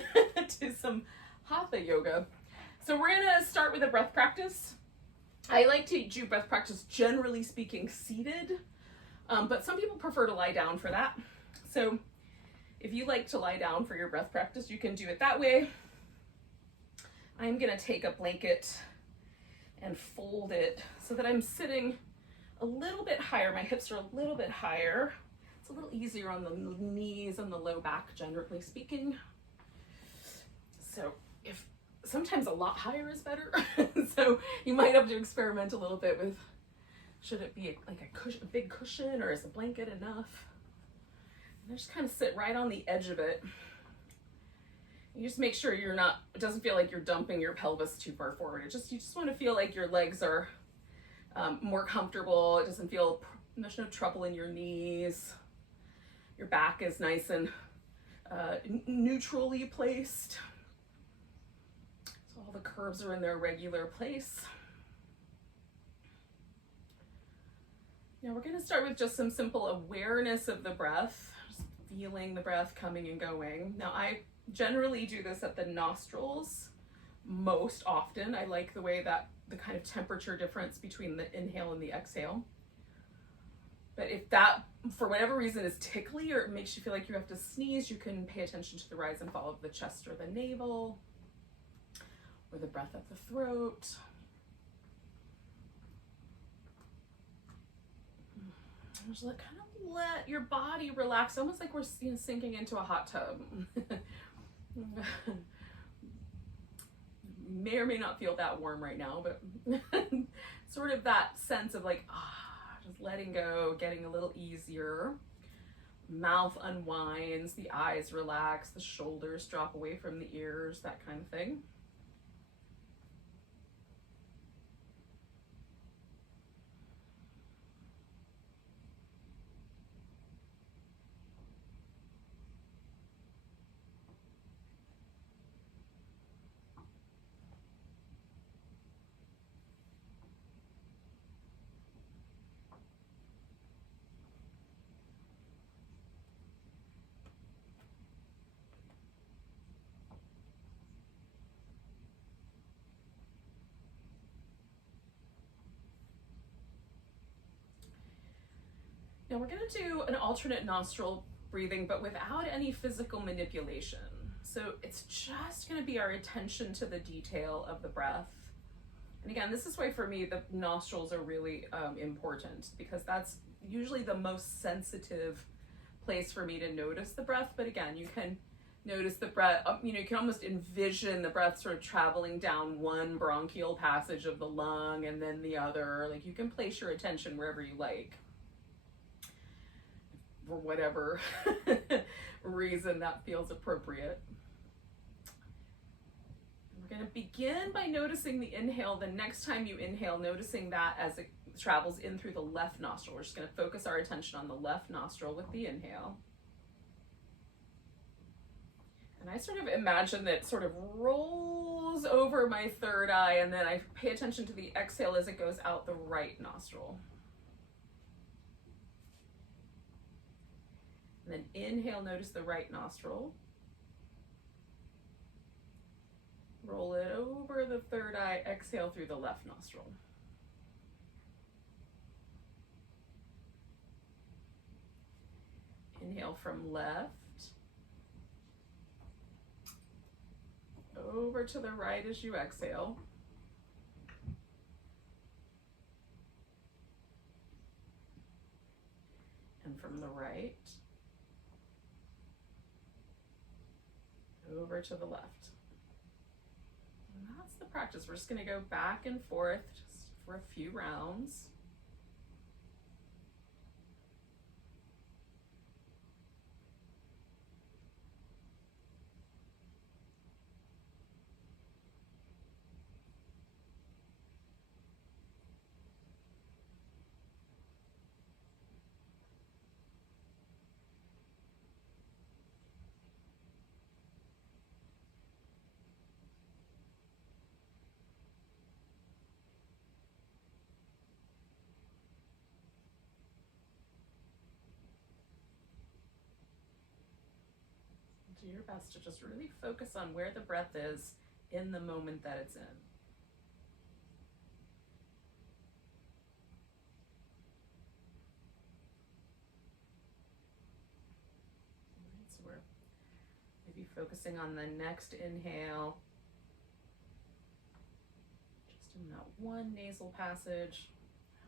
to some Hatha yoga. So we're gonna start with a breath practice. I like to do breath practice, generally speaking, seated, but some people prefer to lie down for that. So if you like to lie down for your breath practice, you can do it that way. I'm gonna take a blanket and fold it so that I'm sitting a little bit higher. My hips are a little bit higher. It's a little easier on the knees and the low back, generally speaking. So if sometimes a lot higher is better. So you might have to experiment a little bit with, should it be like a cushion, a big cushion, or is a blanket enough? And just kind of sit right on the edge of it. You just make sure you're not, it doesn't feel like you're dumping your pelvis too far forward. You just want to feel like your legs are more comfortable. It doesn't feel, there's no trouble in your knees. Your back is nice and neutrally placed. So all the curves are in their regular place. Now we're going to start with just some simple awareness of the breath, just feeling the breath coming and going. Now I generally do this at the nostrils most often. I like the way that the kind of temperature difference between the inhale and the exhale. But if that, for whatever reason, is tickly or it makes you feel like you have to sneeze, you can pay attention to the rise and fall of the chest or the navel, or the breath at the throat. Just kind of let your body relax, almost like we're sinking into a hot tub. May or may not feel that warm right now, but sort of that sense of like, just letting go, getting a little easier. Mouth unwinds, the eyes relax, the shoulders drop away from the ears, that kind of thing. Now we're going to do an alternate nostril breathing, but without any physical manipulation. So it's just going to be our attention to the detail of the breath. And again, this is why for me the nostrils are really important, because that's usually the most sensitive place for me to notice the breath. But again, you can notice the breath, you can almost envision the breath sort of traveling down one bronchial passage of the lung and then the other. Like, you can place your attention wherever you like, for whatever reason that feels appropriate. We're going to begin by noticing the inhale. The next time you inhale, noticing that as it travels in through the left nostril. We're just going to focus our attention on the left nostril with the inhale. And I sort of imagine that it sort of rolls over my third eye, and then I pay attention to the exhale as it goes out the right nostril. And then inhale, notice the right nostril. Roll it over the third eye, exhale through the left nostril. Inhale from left, over to the right as you exhale. And from the right, over to the left. And that's the practice. We're just going to go back and forth just for a few rounds. Do your best to just really focus on where the breath is in the moment that it's in. So we're maybe focusing on the next inhale, just in that one nasal passage,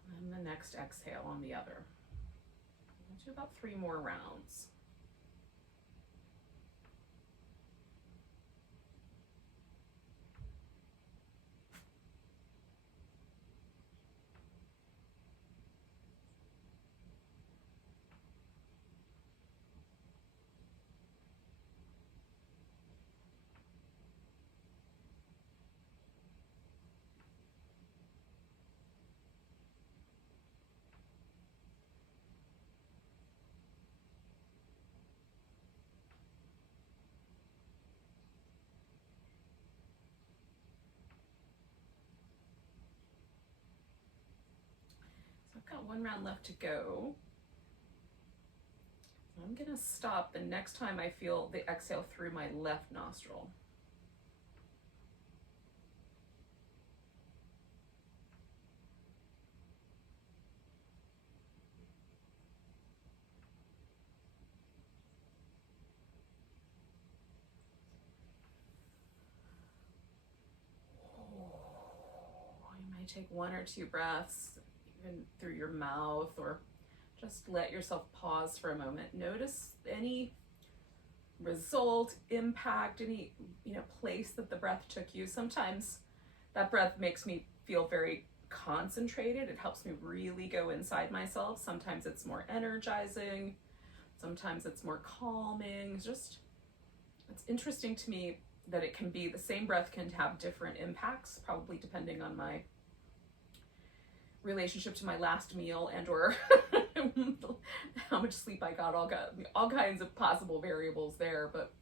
and then the next exhale on the other. We'll do about 3 more rounds. I've got 1 round left to go. I'm going to stop the next time I feel the exhale through my left nostril. You might take 1 or 2 breaths, even through your mouth, or just let yourself pause for a moment. Notice any result, impact, any place that the breath took you. Sometimes that breath makes me feel very concentrated. It helps me really go inside myself. Sometimes it's more energizing. Sometimes it's more calming. It's interesting to me that it can be the same breath can have different impacts, probably depending on my relationship to my last meal and or how much sleep I got, all kinds of possible variables there, but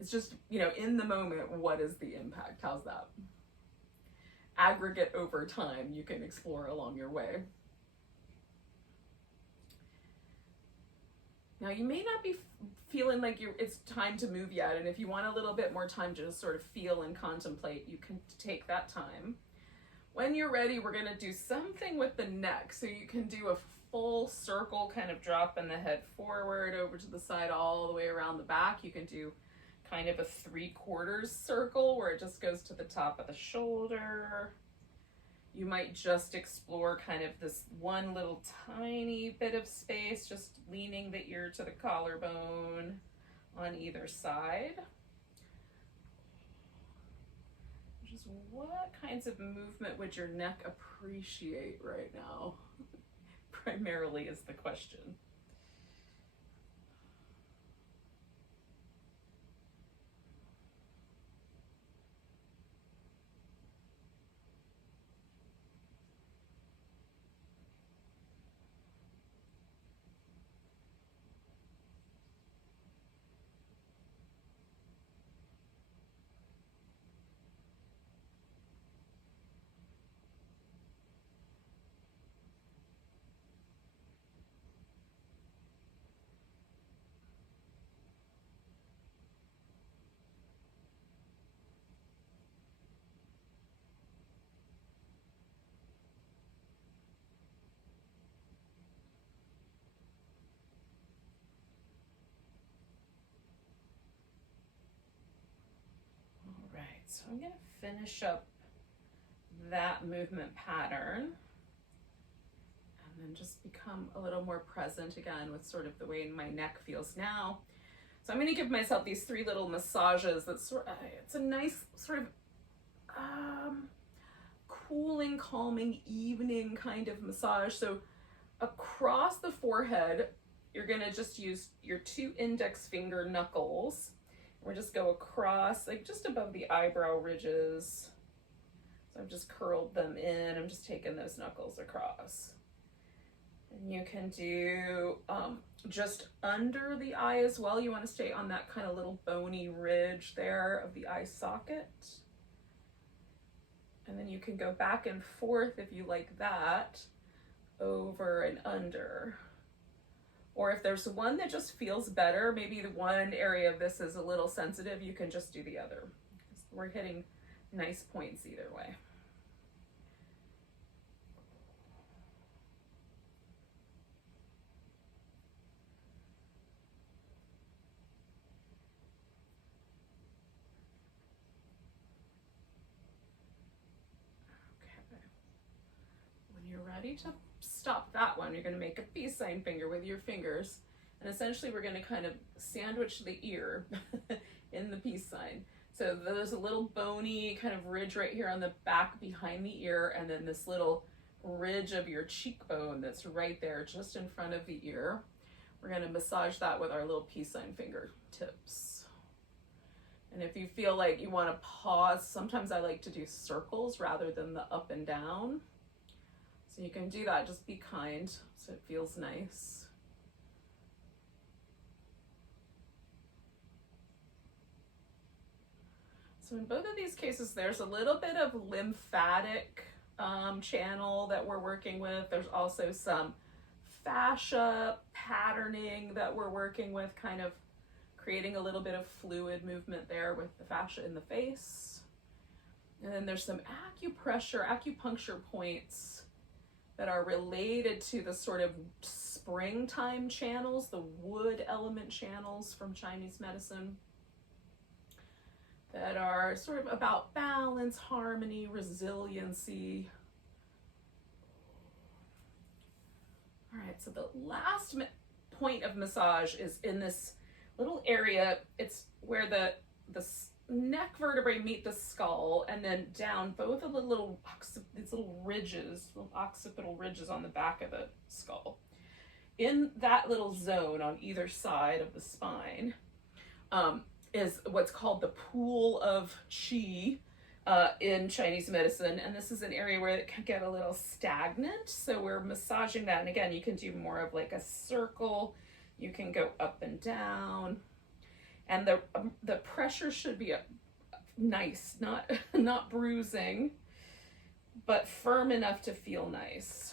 it's just, in the moment, what is the impact? How's that? Aggregate over time, you can explore along your way. Now, you may not be feeling like it's time to move yet, and if you want a little bit more time to just sort of feel and contemplate, you can take that time. When you're ready, we're going to do something with the neck. So you can do a full circle, kind of dropping the head forward over to the side all the way around the back. You can do kind of a 3/4 circle where it just goes to the top of the shoulder. You might just explore kind of this one little tiny bit of space, just leaning the ear to the collarbone on either side. What kinds of movement would your neck appreciate right now? Primarily is the question. So I'm going to finish up that movement pattern and then just become a little more present again with sort of the way my neck feels now. So I'm going to give myself these 3 little massages. It's a nice sort of cooling, calming, evening kind of massage. So across the forehead, you're going to just use your 2 index finger knuckles. We'll just go across, like just above the eyebrow ridges. So I've just curled them in. I'm just taking those knuckles across. And you can do just under the eye as well. You want to stay on that kind of little bony ridge there of the eye socket. And then you can go back and forth if you like that, over and under. Or if there's one that just feels better, maybe the one area of this is a little sensitive, you can just do the other. We're hitting nice points either way. Ready to stop that one, you're going to make a peace sign finger with your fingers, and essentially we're going to kind of sandwich the ear in the peace sign. So there's a little bony kind of ridge right here on the back behind the ear, and then this little ridge of your cheekbone that's right there just in front of the ear. We're going to massage that with our little peace sign finger tips. And if you feel like you want to pause, sometimes I like to do circles rather than the up and down. So you can do that, just be kind so it feels nice. So in both of these cases, there's a little bit of lymphatic channel that we're working with. There's also some fascia patterning that we're working with, kind of creating a little bit of fluid movement there with the fascia in the face. And then there's some acupuncture points that are related to the sort of springtime channels, the wood element channels from Chinese medicine, that are sort of about balance, harmony, resiliency. All right, so the last point of massage is in this little area. It's where the neck vertebrae meet the skull, and then down both of the these little ridges, little occipital ridges on the back of the skull. In that little zone on either side of the spine is what's called the pool of qi in Chinese medicine, and this is an area where it can get a little stagnant, so we're massaging that. And again, you can do more of like a circle, you can go up and down. And the pressure should be nice, not bruising, but firm enough to feel nice.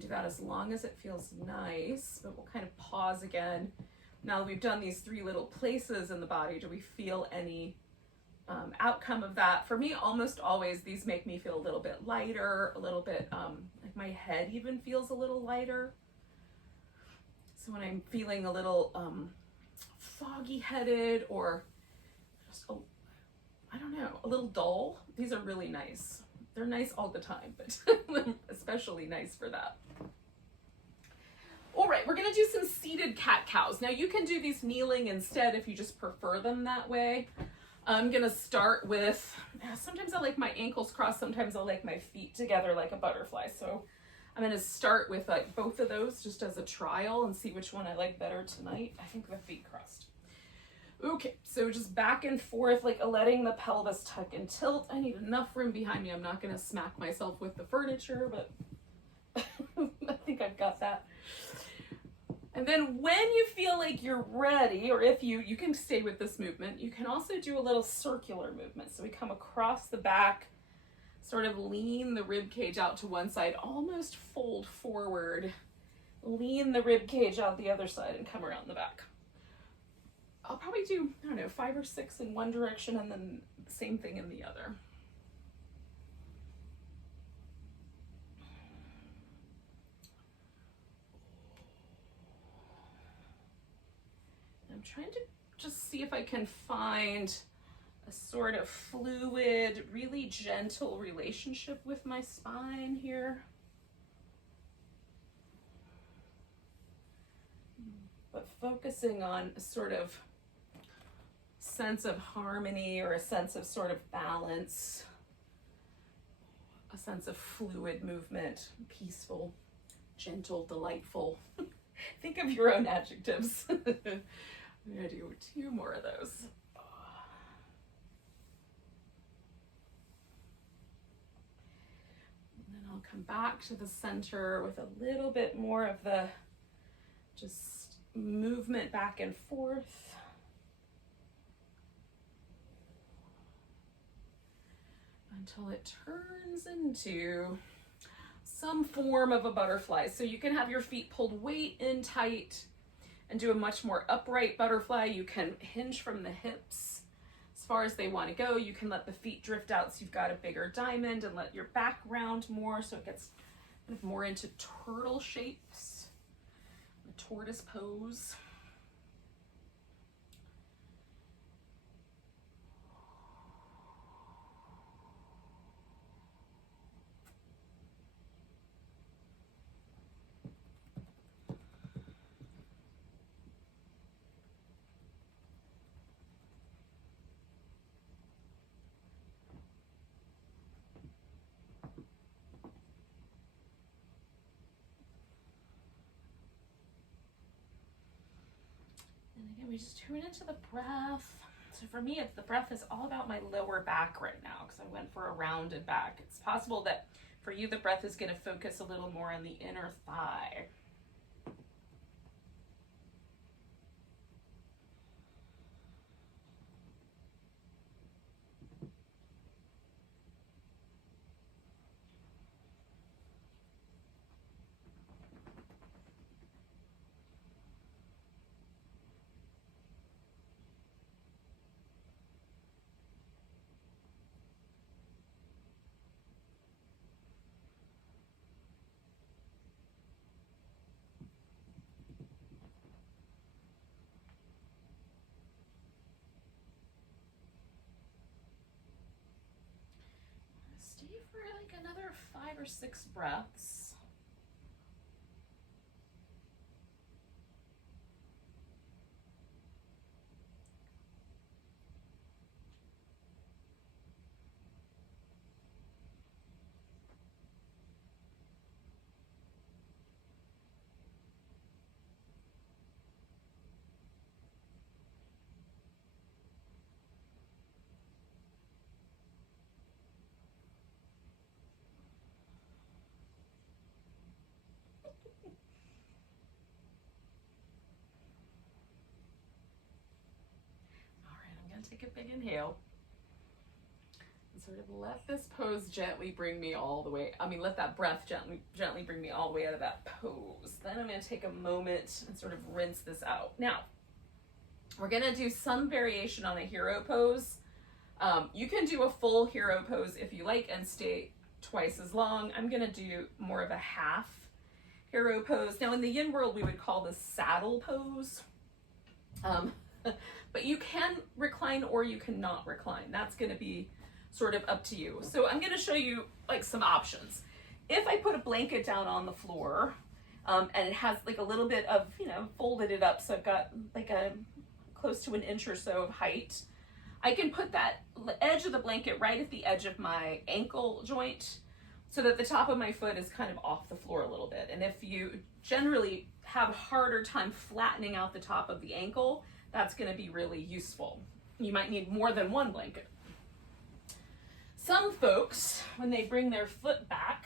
Do that as long as it feels nice, but we'll kind of pause again. Now that we've done these 3 little places in the body, do we feel any outcome of that? For me, almost always these make me feel a little bit lighter, a little bit like my head even feels a little lighter. So when I'm feeling a little foggy headed or just I don't know, a little dull, these are really nice. They're nice all the time, but especially nice for that. All right, we're gonna do some seated cat-cows. Now you can do these kneeling instead if you just prefer them that way. I'm gonna start with, sometimes I like my ankles crossed, sometimes I like my feet together like a butterfly. So I'm gonna start with like both of those just as a trial and see which one I like better tonight. I think the feet crossed. Okay, so just back and forth, like letting the pelvis tuck and tilt. I need enough room behind me. I'm not gonna smack myself with the furniture, but I think I've got that. And then when you feel like you're ready, or if you can stay with this movement, you can also do a little circular movement. So we come across the back, sort of lean the rib cage out to one side, almost fold forward, lean the rib cage out the other side and come around the back. I'll probably do, I don't know, 5 or 6 in one direction and then the same thing in the other. I'm trying to just see if I can find a sort of fluid, really gentle relationship with my spine here. But focusing on a sort of sense of harmony or a sense of sort of balance, a sense of fluid movement, peaceful, gentle, delightful. Think of your own adjectives. I'm gonna do 2 more of those. I'll come back to the center with a little bit more of the just movement back and forth. Until it turns into some form of a butterfly. So you can have your feet pulled way in tight and do a much more upright butterfly. You can hinge from the hips as far as they want to go. You can let the feet drift out so you've got a bigger diamond, and let your back round more so it gets kind of more into turtle shapes, the tortoise pose. And again, we just tune into the breath. So for me, the breath is all about my lower back right now because I went for a rounded back. It's possible that for you, the breath is going to focus a little more on the inner thigh. Stay for like another 5 or 6 breaths. Take a big inhale and sort of let this pose gently bring me all the way. Let that breath gently bring me all the way out of that pose. Then I'm going to take a moment and sort of rinse this out. Now, we're going to do some variation on a hero pose. You can do a full hero pose if you like and stay twice as long. I'm going to do more of a half hero pose. Now, in the yin world, we would call this saddle pose. But you can recline or you cannot recline. That's going to be sort of up to you. So I'm going to show you like some options. If I put a blanket down on the floor and it has like a little bit of, folded it up, so I've got like a close to an inch or so of height, I can put that edge of the blanket right at the edge of my ankle joint so that the top of my foot is kind of off the floor a little bit. And if you generally have a harder time flattening out the top of the ankle, that's going to be really useful. You might need more than one blanket. Some folks, when they bring their foot back,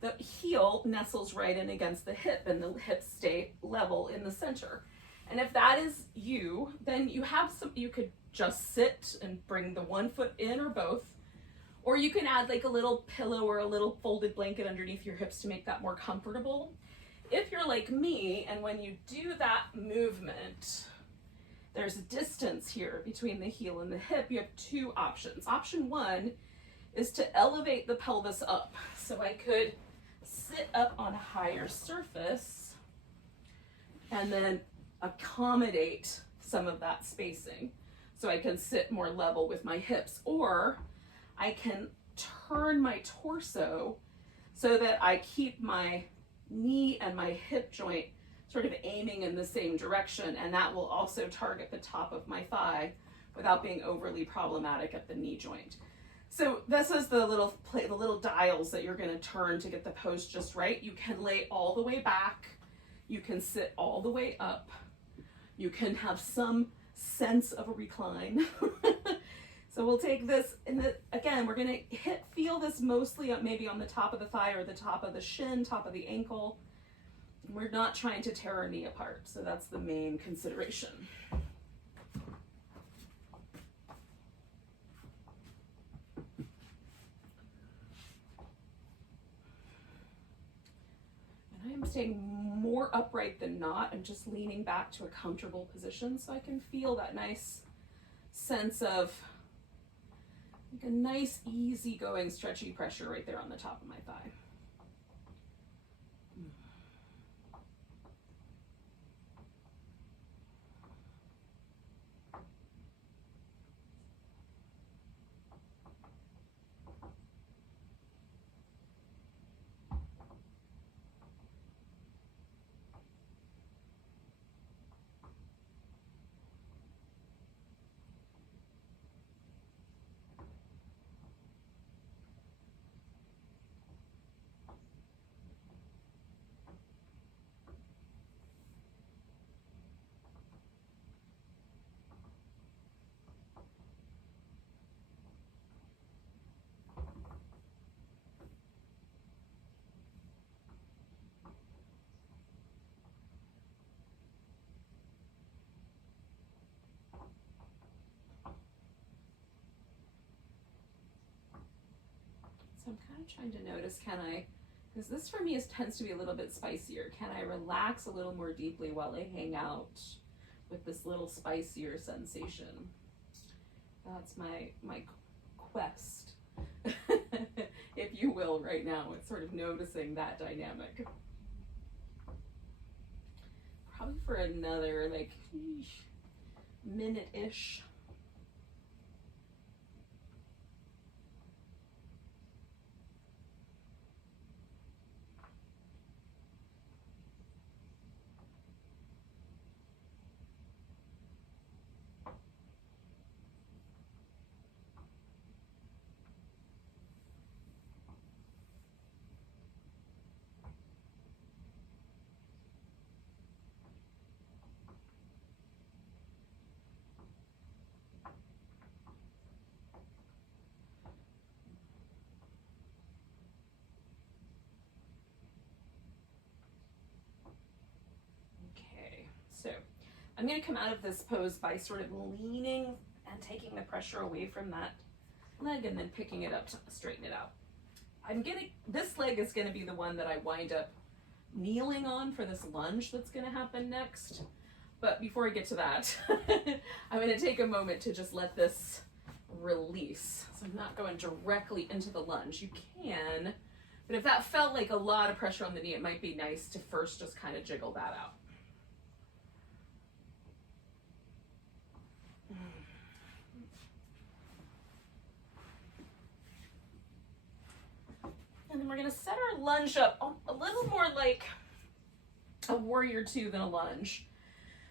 the heel nestles right in against the hip and the hips stay level in the center. And if that is you, then you could just sit and bring the one foot in or both, or you can add like a little pillow or a little folded blanket underneath your hips to make that more comfortable. If you're like me, and when you do that movement, there's a distance here between the heel and the hip, you have 2 options. Option 1 is to elevate the pelvis up. So I could sit up on a higher surface and then accommodate some of that spacing. So I can sit more level with my hips, or I can turn my torso so that I keep my knee and my hip joint sort of aiming in the same direction, and that will also target the top of my thigh without being overly problematic at the knee joint. So this is the little dials that you're going to turn to get the pose just right. You can lay all the way back, you can sit all the way up, you can have some sense of a recline. So we'll take this, and again, we're gonna feel this mostly maybe on the top of the thigh or the top of the shin, top of the ankle. We're not trying to tear our knee apart, so that's the main consideration. And I am staying more upright than not. I'm just leaning back to a comfortable position so I can feel that nice sense of like a nice, easy-going, stretchy pressure right there on the top of my thigh. So I'm kind of trying to notice, because this for me tends to be a little bit spicier. Can I relax a little more deeply while I hang out with this little spicier sensation? That's my quest, if you will, right now. It's sort of noticing that dynamic. Probably for another like minute-ish. So I'm going to come out of this pose by sort of leaning and taking the pressure away from that leg and then picking it up to straighten it out. This leg is going to be the one that I wind up kneeling on for this lunge that's going to happen next. But before I get to that, I'm going to take a moment to just let this release. So I'm not going directly into the lunge. You can, but if that felt like a lot of pressure on the knee, it might be nice to first just kind of jiggle that out. And then we're going to set our lunge up a little more like a warrior two than a lunge.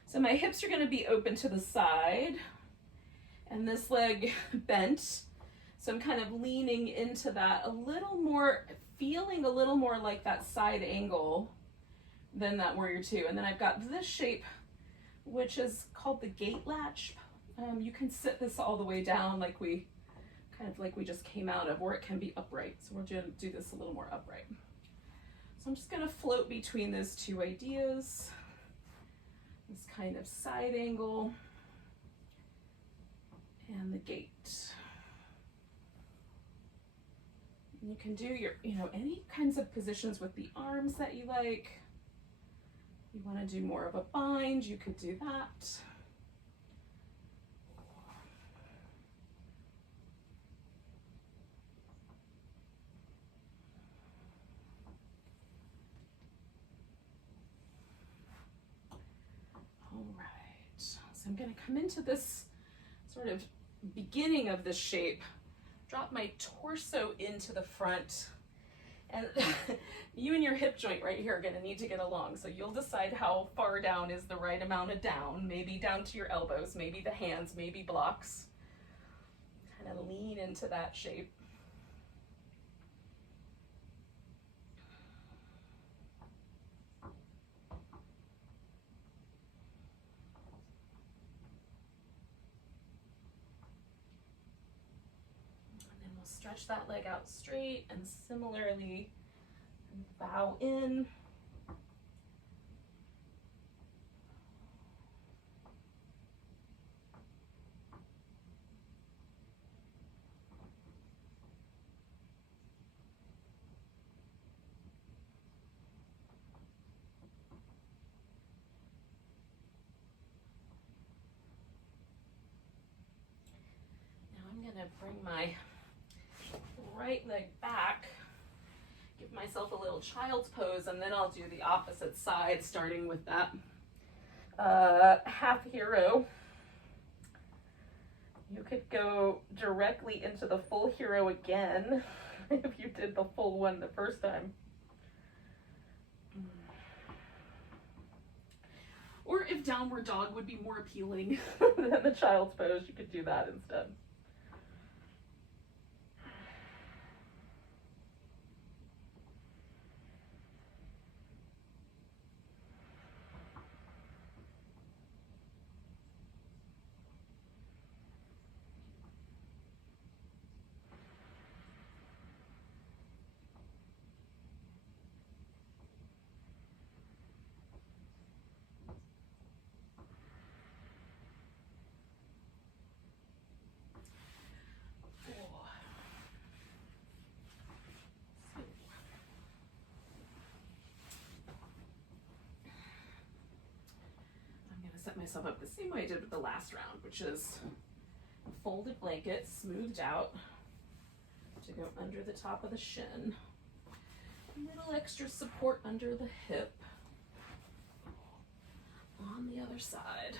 So my hips are going to be open to the side and this leg bent. So I'm kind of leaning into that a little more, feeling a little more like that side angle than that warrior two. And then I've got this shape, which is called the gate latch. You can sit this all the way down like we just came out of, or it can be upright. So we're going to do this a little more upright. So I'm just going to float between those two ideas. This kind of side angle and the gate. And you can do your, any kinds of positions with the arms that you like. You want to do more of a bind, you could do that. I'm going to come into this sort of beginning of this shape, drop my torso into the front, and you and your hip joint right here are going to need to get along. So you'll decide how far down is the right amount of down, maybe down to your elbows, maybe the hands, maybe blocks. Kind of lean into that shape. stretch that leg out straight, and similarly bow in. Bring my right leg back, give myself a little child's pose, and then I'll do the opposite side, starting with that half hero. You could go directly into the full hero again if you did the full one the first time. Or if downward dog would be more appealing than the child's pose, you could do that instead. Set myself up the same way I did with the last round, which is a folded blanket smoothed out to go under the top of the shin. A little extra support under the hip on the other side.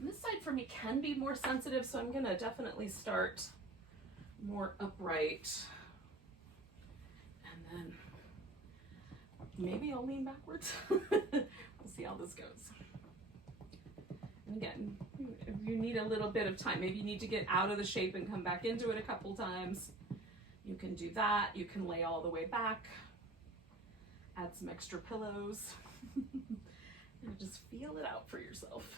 And this side for me can be more sensitive, so I'm gonna definitely start more upright, and then maybe I'll lean backwards. We'll see how this goes. And again, if you need a little bit of time, maybe you need to get out of the shape and come back into it a couple times, you can do that. You can lay all the way back, add some extra pillows, and just feel it out for yourself.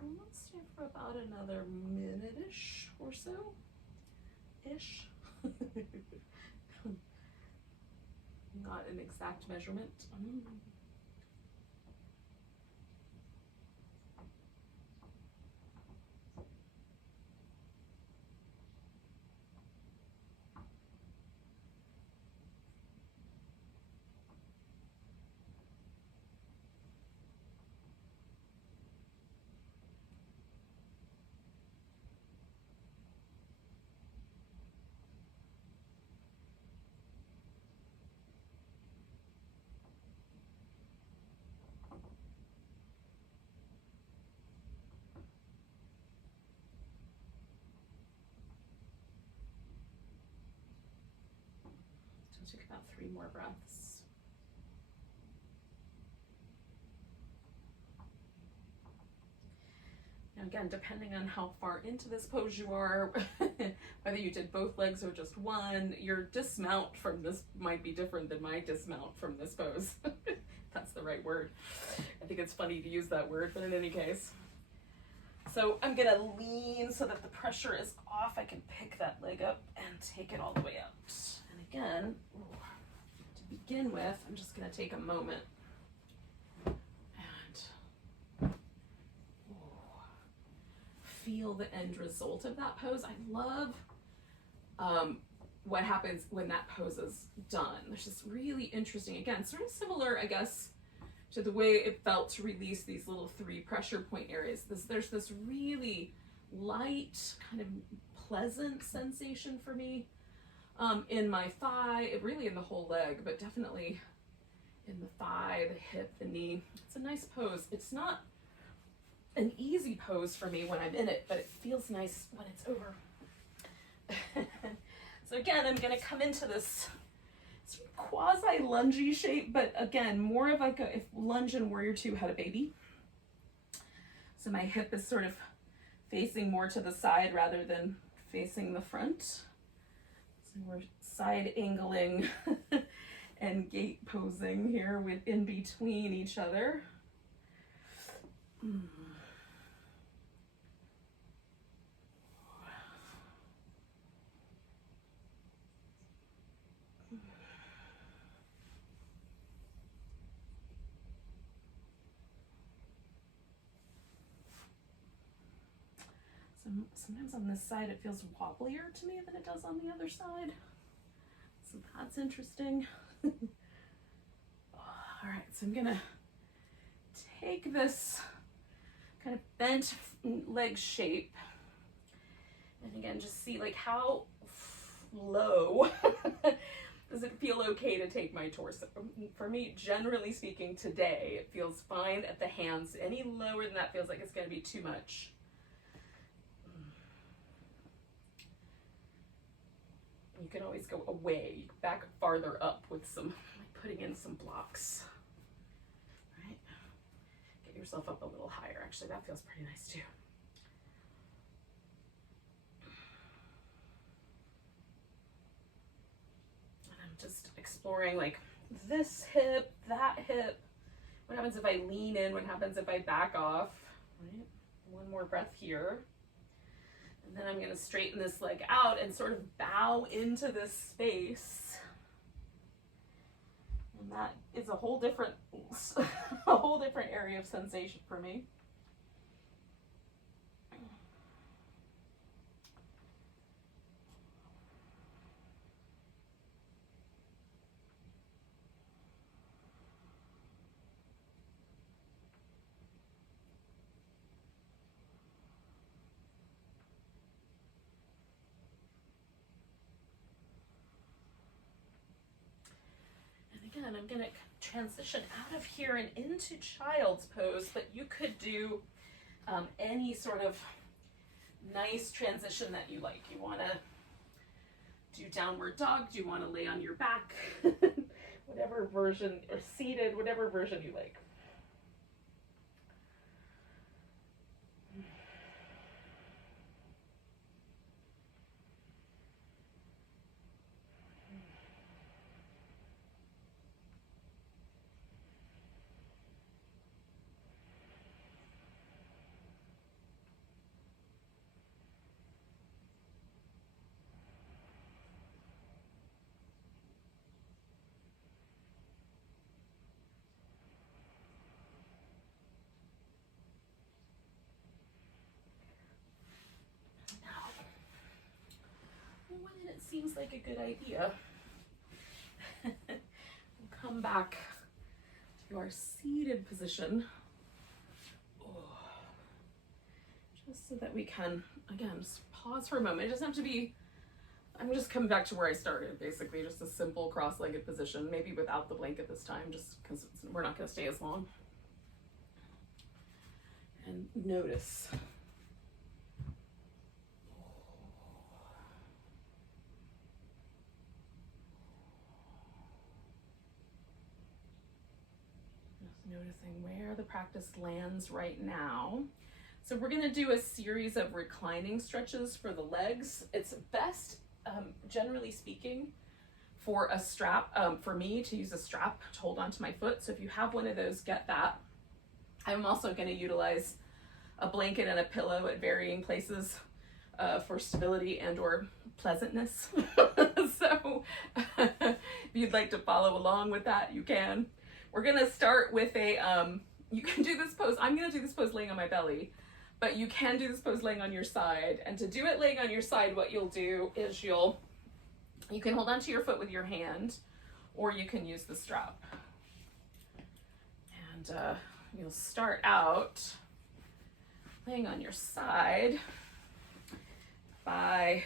And let's stay for about another minute-ish or so. Ish. Not an exact measurement. Take about 3 more breaths. Now again, depending on how far into this pose you are, whether you did both legs or just one, your dismount from this might be different than my dismount from this pose. That's the right word. I think it's funny to use that word, but in any case. So I'm gonna lean so that the pressure is off. I can pick that leg up and take it all the way out. And again, to begin with, I'm just gonna take a moment and feel the end result of that pose. I love what happens when that pose is done. There's this really interesting, again, sort of similar, I guess, to the way it felt to release these little 3 pressure point areas. There's this really light, kind of pleasant sensation for me in my thigh, really in the whole leg, but definitely in the thigh, the hip, the knee. It's a nice pose. It's not an easy pose for me when I'm in it, but it feels nice when it's over. So again, I'm gonna come into this sort of quasi-lungy shape, but again, more of like if lunge and warrior 2 had a baby. So my hip is sort of facing more to the side rather than facing the front. So we're side angling and gate posing here with in between each other. Sometimes on this side it feels wobblier to me than it does on the other side. So that's interesting. All right, so I'm gonna take this kind of bent leg shape and again, just see like how low does it feel okay to take my torso. For me, generally speaking today, it feels fine at the hands. Any lower than that feels like it's gonna be too much. You can always go away, back farther up with some, like putting in some blocks, right? Get yourself up a little higher. Actually, that feels pretty nice too. And I'm just exploring like this hip, that hip. What happens if I lean in? What happens if I back off, right? One more breath here. And then I'm going to straighten this leg out and sort of bow into this space. And that is a whole different area of sensation for me. And I'm going to transition out of here and into child's pose, but you could do any sort of nice transition that you like. You want to do downward dog, do you want to lay on your back, whatever version, or seated, whatever version you like. When it seems like a good idea, we'll come back to our seated position, just so that we can, again, just pause for a moment. It doesn't have to be, I'm just coming back to where I started, basically, just a simple cross-legged position, maybe without the blanket this time, just because we're not going to stay as long. And notice. Noticing where the practice lands right now. So we're going to do a series of reclining stretches for the legs. It's best, generally speaking, for a strap, for me to use a strap to hold onto my foot. So if you have one of those, get that. I'm also going to utilize a blanket and a pillow at varying places for stability and or pleasantness. So if you'd like to follow along with that, you can. We're gonna start with a, you can do this pose, I'm gonna do this pose laying on my belly, but you can do this pose laying on your side. And to do it laying on your side, what you'll do is you can hold onto your foot with your hand, or you can use the strap. And you'll start out laying on your side by,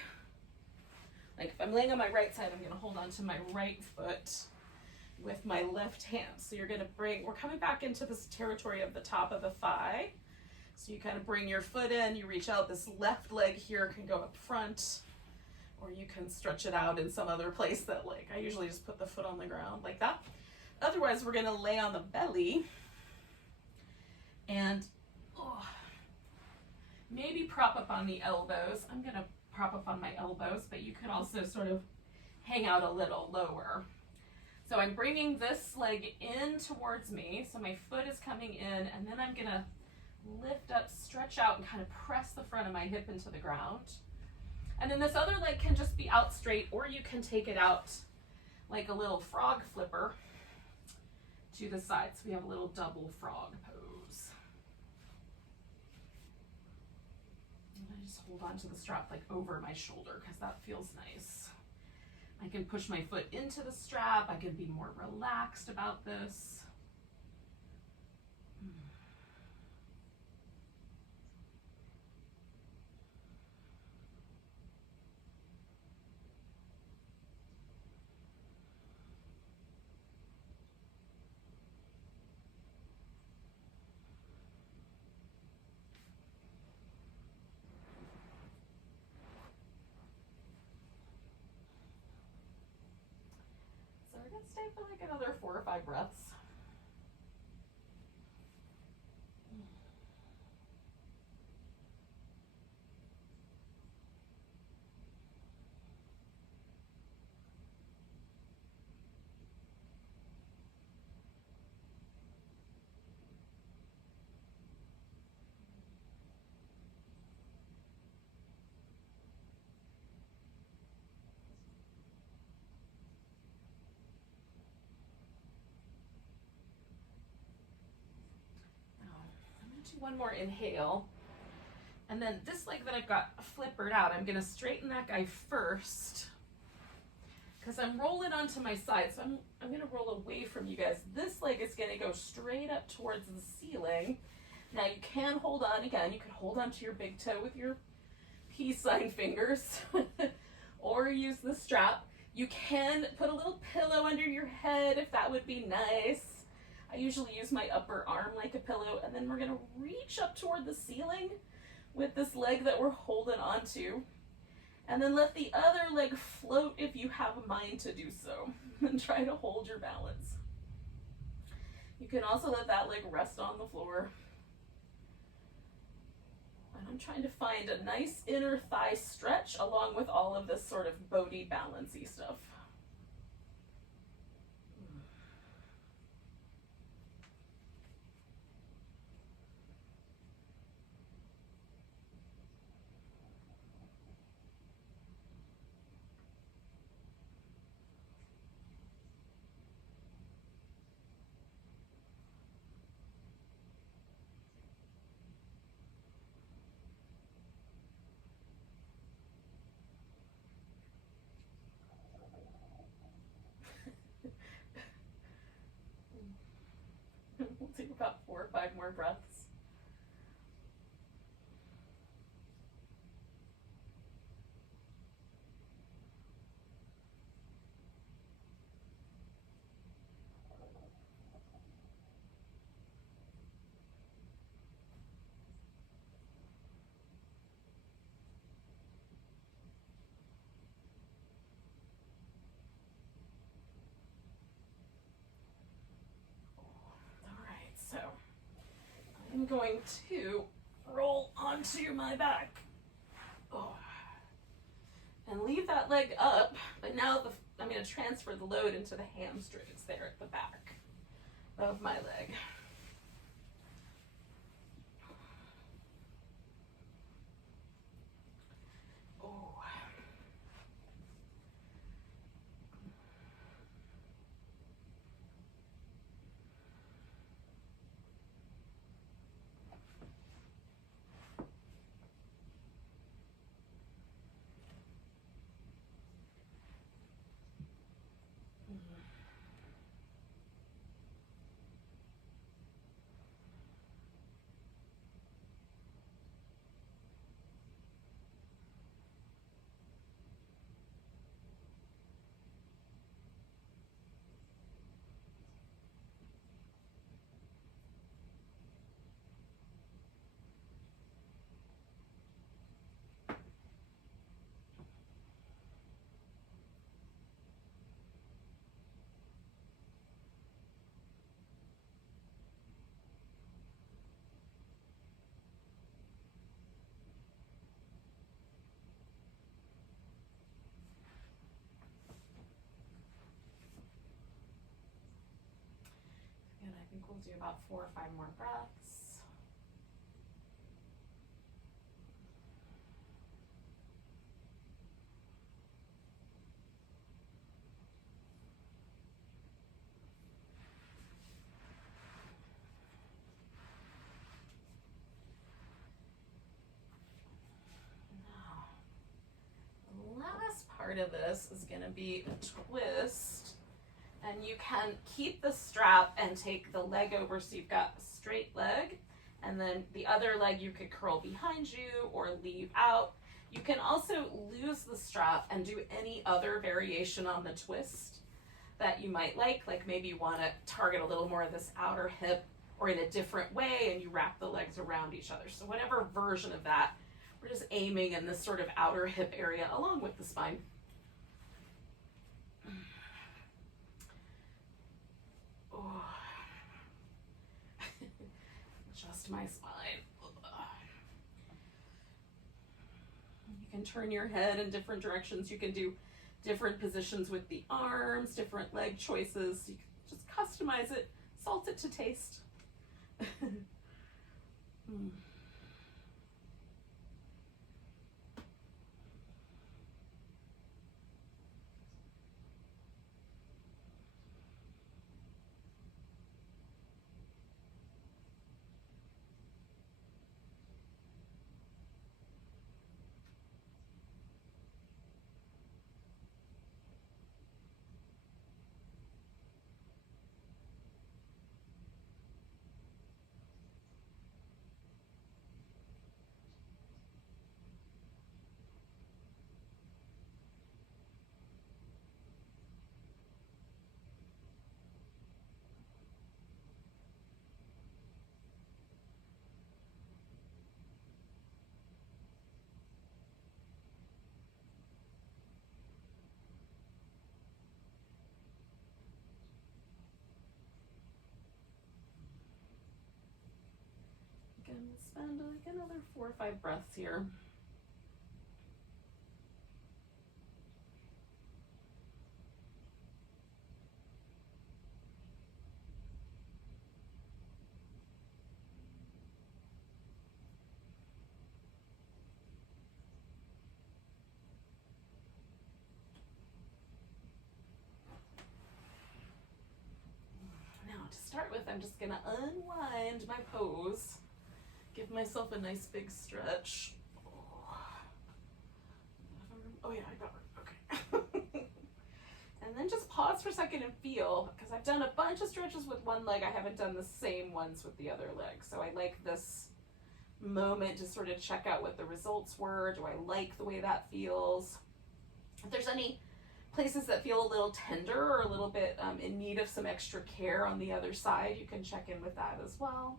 like if I'm laying on my right side, I'm gonna hold on to my right foot with my left hand. So you're gonna we're coming back into this territory of the top of the thigh. So you kind of bring your foot in, you reach out, this left leg here can go up front, or you can stretch it out in some other place that, like, I usually just put the foot on the ground like that. Otherwise, we're gonna lay on the belly and maybe prop up on the elbows. I'm gonna prop up on my elbows, but you could also sort of hang out a little lower. So I'm bringing this leg in towards me, so my foot is coming in, and then I'm gonna lift up, stretch out, and kind of press the front of my hip into the ground. And then this other leg can just be out straight, or you can take it out like a little frog flipper to the side. So we have a little double frog pose. And I just hold on to the strap like over my shoulder because that feels nice. I can push my foot into the strap. I can be more relaxed about this. We're gonna stay for like another 4 or 5 breaths. One more inhale, and then this leg that I've got flippered out, I'm gonna straighten that guy first because I'm rolling onto my side, so I'm gonna roll away from you guys. This leg is gonna go straight up towards the ceiling. Now you can hold on again, you can hold onto your big toe with your peace sign fingers or use the strap. You can put a little pillow under your head if that would be nice. I usually use my upper arm like a pillow, and then we're gonna reach up toward the ceiling with this leg that we're holding onto, and then let the other leg float if you have a mind to do so, and try to hold your balance. You can also let that leg rest on the floor. And I'm trying to find a nice inner thigh stretch along with all of this sort of Bodhi balancey stuff. We'll take about 4 or 5 more breaths. So I'm going to roll onto my back and leave that leg up, but now I'm going to transfer the load into the hamstrings there at the back of my leg. We'll do about 4 or 5 more breaths. Part of this is going to be a twist, and you can keep the strap and take the leg over so you've got a straight leg, and then the other leg you could curl behind you or leave out. You can also lose the strap and do any other variation on the twist that you might like maybe you want to target a little more of this outer hip or in a different way, and you wrap the legs around each other. So whatever version of that, we're just aiming in this sort of outer hip area along with the spine. Oh. Adjust my spine. You can turn your head in different directions. You can do different positions with the arms, different leg choices. You can just customize it, salt it to taste. Spend like another 4 or 5 breaths here. Now to start with, I'm just gonna unwind my pose. Give myself a nice big stretch. Oh yeah, I got it. Okay. And then just pause for a second and feel, because I've done a bunch of stretches with one leg. I haven't done the same ones with the other leg. So I like this moment to sort of check out what the results were. Do I like the way that feels? If there's any places that feel a little tender or a little bit in need of some extra care on the other side, you can check in with that as well.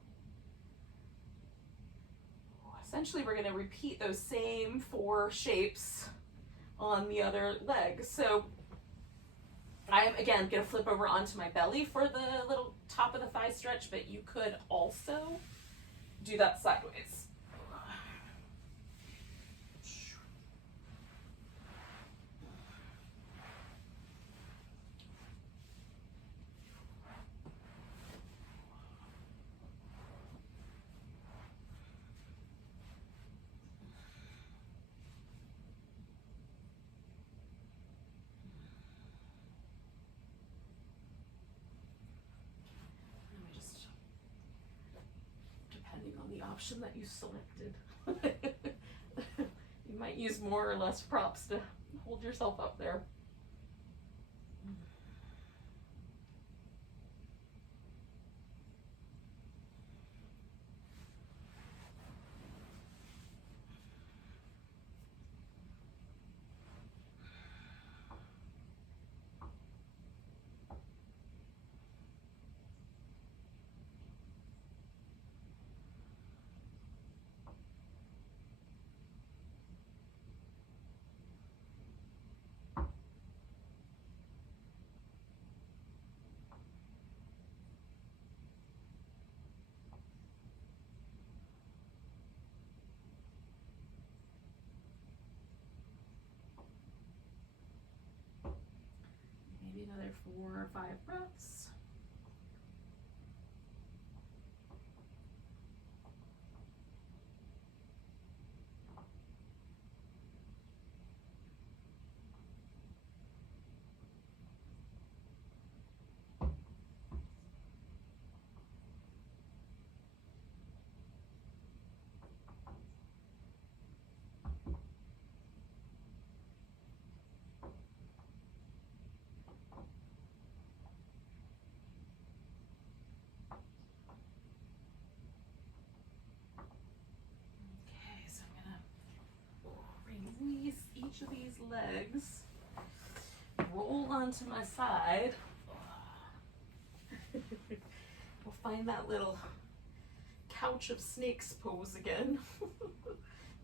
Essentially, we're going to repeat those same 4 shapes on the other leg. So I am, again, going to flip over onto my belly for the little top of the thigh stretch, but you could also do that sideways. Option that you selected. You might use more or less props to hold yourself up there. Maybe another 4 or 5 breaths. each of these legs, roll onto my side. We'll find that little couch of snakes pose again.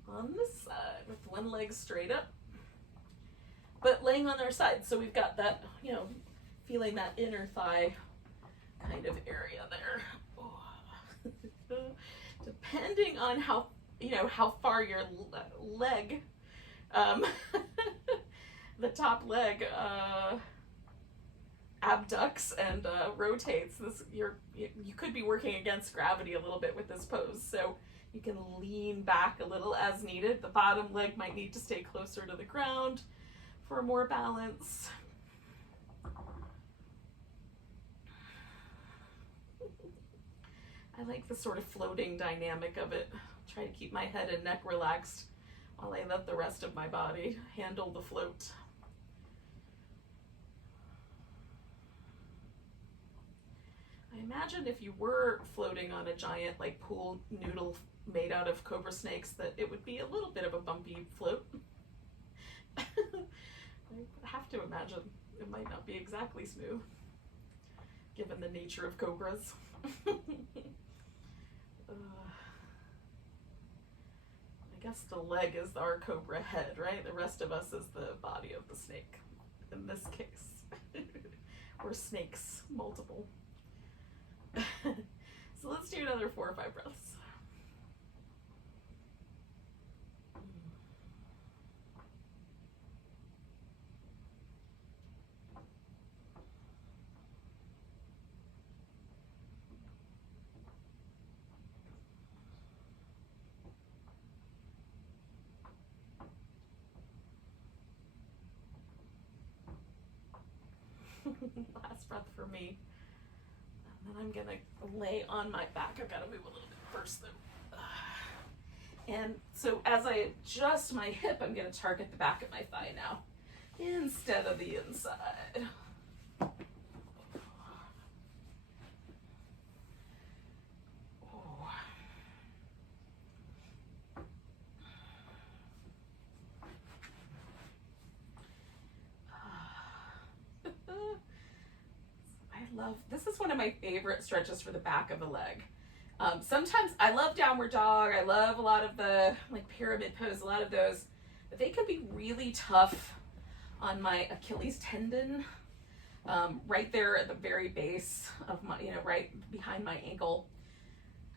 On this side with one leg straight up, but laying on their side. So we've got that, you know, feeling that inner thigh kind of area there. Oh. Depending on how, you know, how far your leg, the top leg abducts and rotates, this you could be working against gravity a little bit with this pose. So you can lean back a little as needed. The bottom leg might need to stay closer to the ground for more balance. I like the sort of floating dynamic of it. Try to keep my head and neck relaxed while I let the rest of my body handle the float. I imagine if you were floating on a giant like pool noodle made out of cobra snakes, that it would be a little bit of a bumpy float. I have to imagine it might not be exactly smooth, given the nature of cobras. I guess the leg is our cobra head, right? The rest of us is the body of the snake, in this case. We're snakes, multiple. So let's do another 4 or 5 breaths. Last breath for me. And then I'm gonna lay on my back. I've got to move a little bit first though. And so as I adjust my hip, I'm gonna target the back of my thigh now instead of the inside. This is one of my favorite stretches for the back of the leg. Sometimes I love downward dog. I love a lot of the like pyramid pose, a lot of those, but they can be really tough on my Achilles tendon, right there at the very base of my, you know, right behind my ankle.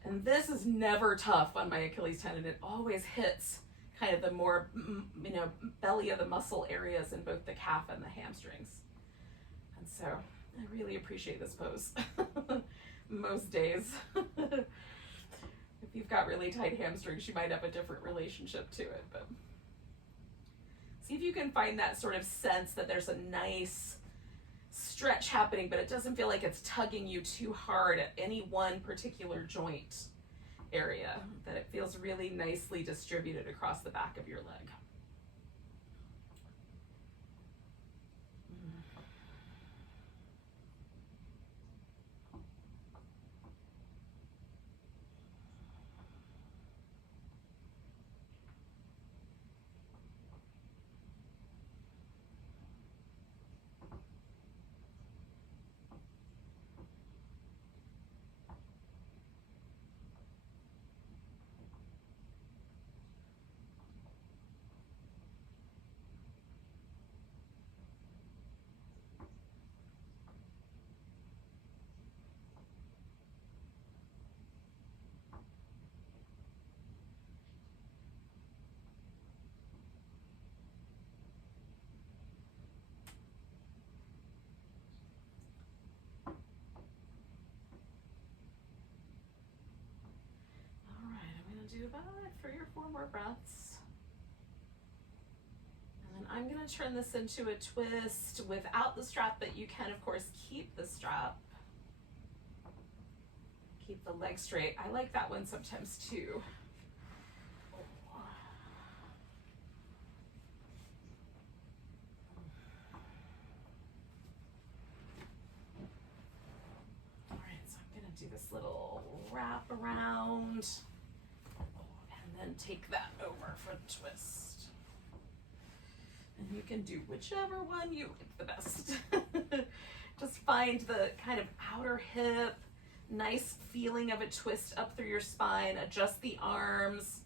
And this is never tough on my Achilles tendon. It always hits kind of the more, you know, belly of the muscle areas in both the calf and the hamstrings. And so I really appreciate this pose most days. If you've got really tight hamstrings, you might have a different relationship to it, but see if you can find that sort of sense that there's a nice stretch happening, but it doesn't feel like it's tugging you too hard at any one particular joint area, that it feels really nicely distributed across the back of your leg. Do about 3 or 4 more breaths. And then I'm going to turn this into a twist without the strap, but you can, of course, keep the strap. Keep the leg straight. I like that one sometimes too. All right, so I'm going to do this little wrap around. And take that over for the twist. And you can do whichever one you like the best. Just find the kind of outer hip, nice feeling of a twist up through your spine. Adjust the arms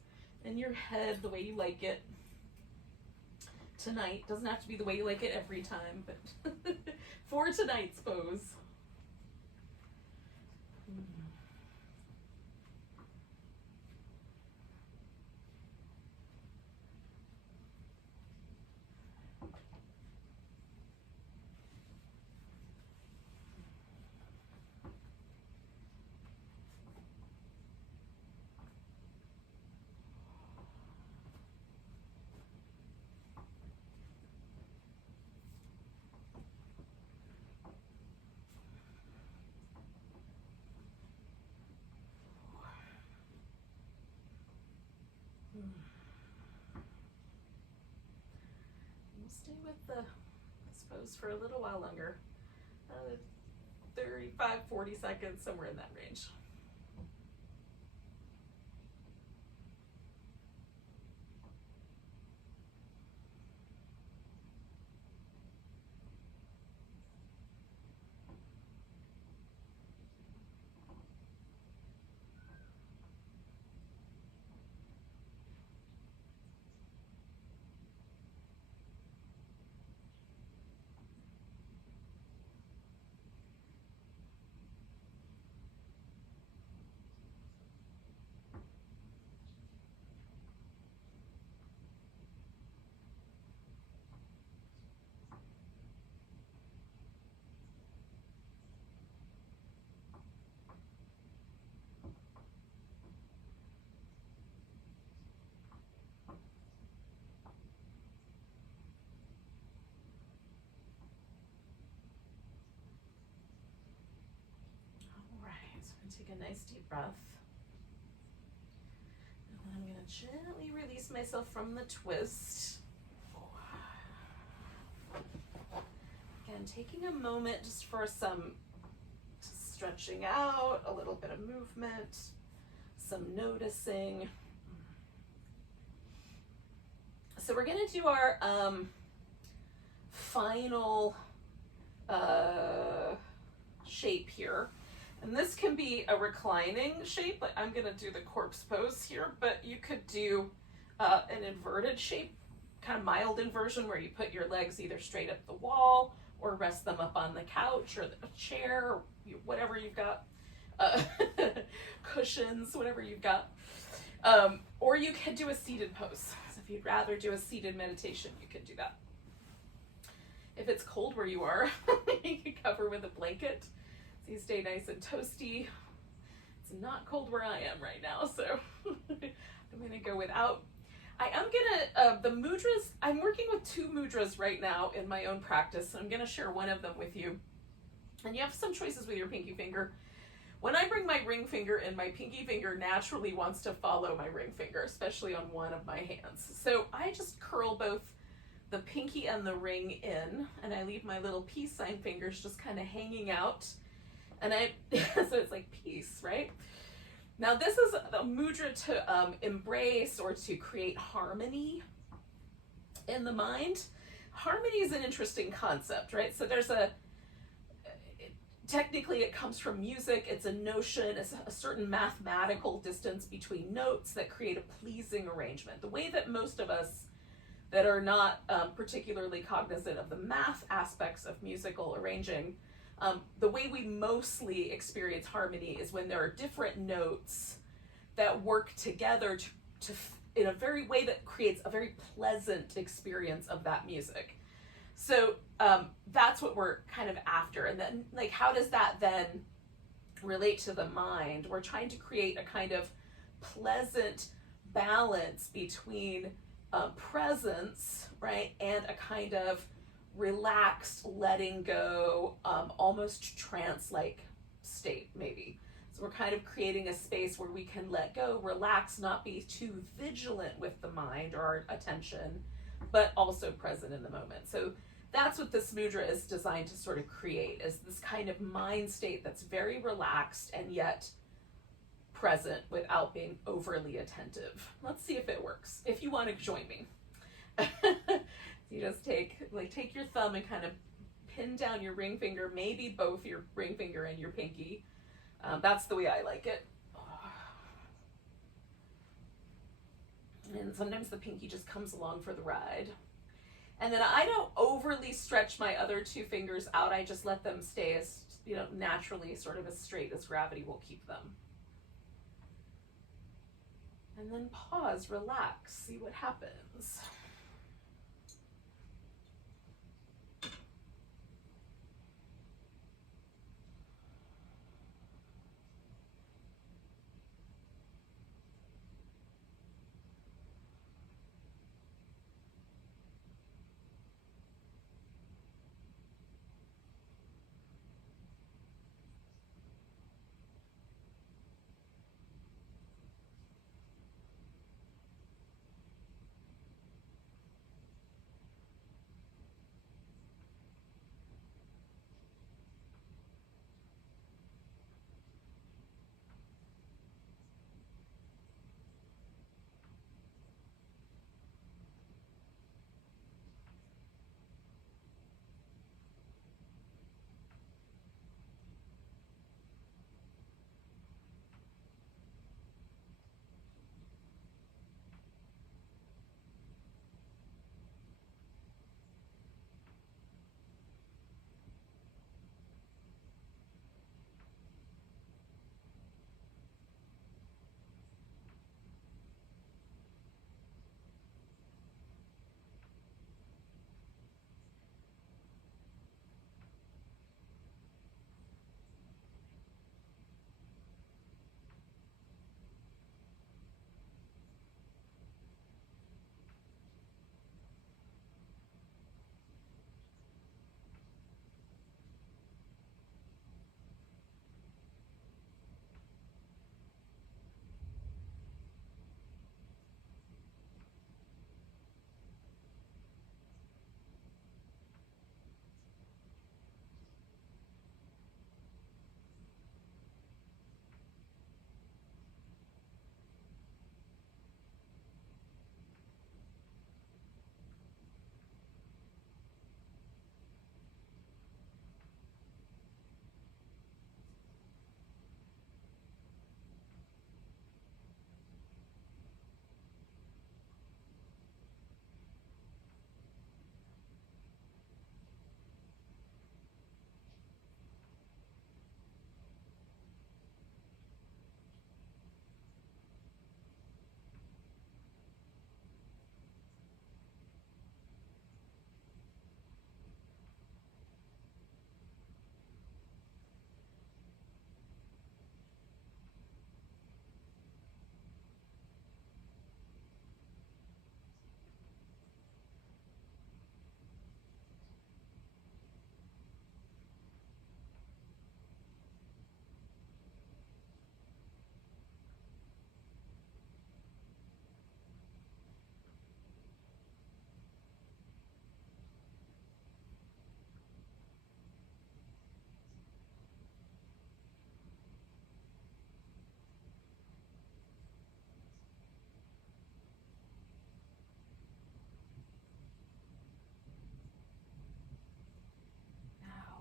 and your head the way you like it tonight. Doesn't have to be the way you like it every time, but for tonight's pose. We'll stay with this pose for a little while longer. 35, 40 seconds, somewhere in that range. Take a nice deep breath. And then I'm going to gently release myself from the twist. Again, taking a moment just for some stretching out, a little bit of movement, some noticing. So we're going to do our final shape here. And this can be a reclining shape, like I'm gonna do the corpse pose here, but you could do an inverted shape, kind of mild inversion where you put your legs either straight up the wall or rest them up on the couch or a chair, or whatever you've got, cushions, whatever you've got. Or you could do a seated pose. So if you'd rather do a seated meditation, you could do that. If it's cold where you are, you can cover with a blanket. So you stay nice and toasty. It's not cold where I am right now, so I'm gonna go without. I am gonna, the mudras, I'm working with 2 mudras right now in my own practice. So I'm gonna share one of them with you. And you have some choices with your pinky finger. When I bring my ring finger in, my pinky finger naturally wants to follow my ring finger, especially on one of my hands. So I just curl both the pinky and the ring in, and I leave my little peace sign fingers just kind of hanging out. And so it's like peace, right? Now this is a mudra to embrace or to create harmony in the mind. Harmony is an interesting concept, right? So technically it comes from music. It's a notion, it's a certain mathematical distance between notes that create a pleasing arrangement. The way that most of us that are not particularly cognizant of the math aspects of musical arranging, the way we mostly experience harmony is when there are different notes that work together to in a very way that creates a very pleasant experience of that music. So that's what we're kind of after. And then, like, how does that then relate to the mind? We're trying to create a kind of pleasant balance between presence, right, and a kind of relaxed, letting go, almost trance-like state, maybe. So we're kind of creating a space where we can let go, relax, not be too vigilant with the mind or our attention, but also present in the moment. So that's what this mudra is designed to sort of create, is this kind of mind state that's very relaxed and yet present without being overly attentive. Let's see if it works, if you want to join me. So you just take your thumb and kind of pin down your ring finger, maybe both your ring finger and your pinky. That's the way I like it. And sometimes the pinky just comes along for the ride. And then I don't overly stretch my other two fingers out. I just let them stay as, naturally sort of as straight as gravity will keep them. And then pause, relax, see what happens.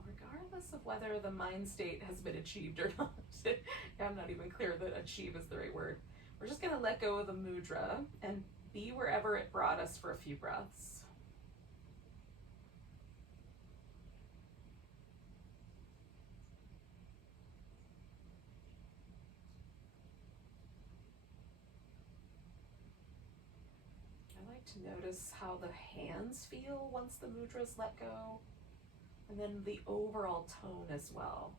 Regardless of whether the mind state has been achieved or not, I'm not even clear that achieve is the right word. We're just going to let go of the mudra and be wherever it brought us for a few breaths. I like to notice how the hands feel once the mudras let go, and then the overall tone as well.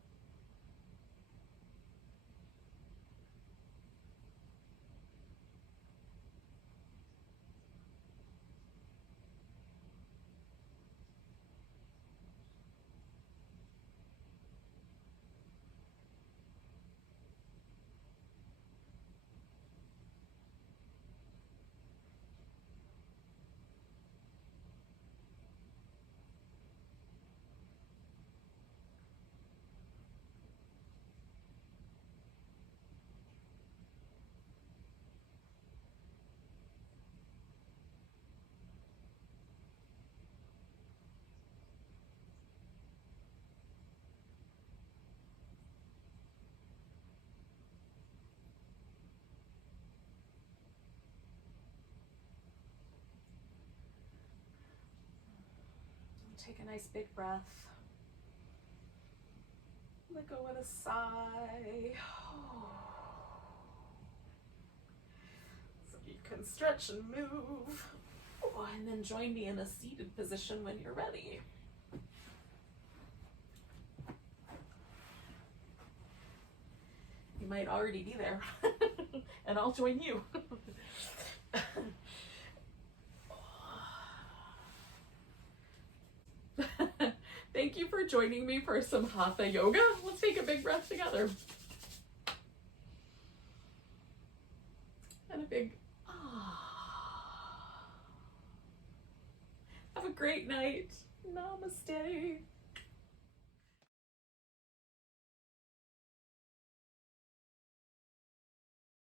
Take a nice big breath. Let go with a sigh. So you can stretch and move. Oh, and then join me in a seated position when you're ready. You might already be there, and I'll join you. Thank you for joining me for some Hatha yoga. Let's take a big breath together. And a big ah. Have a great night. Namaste.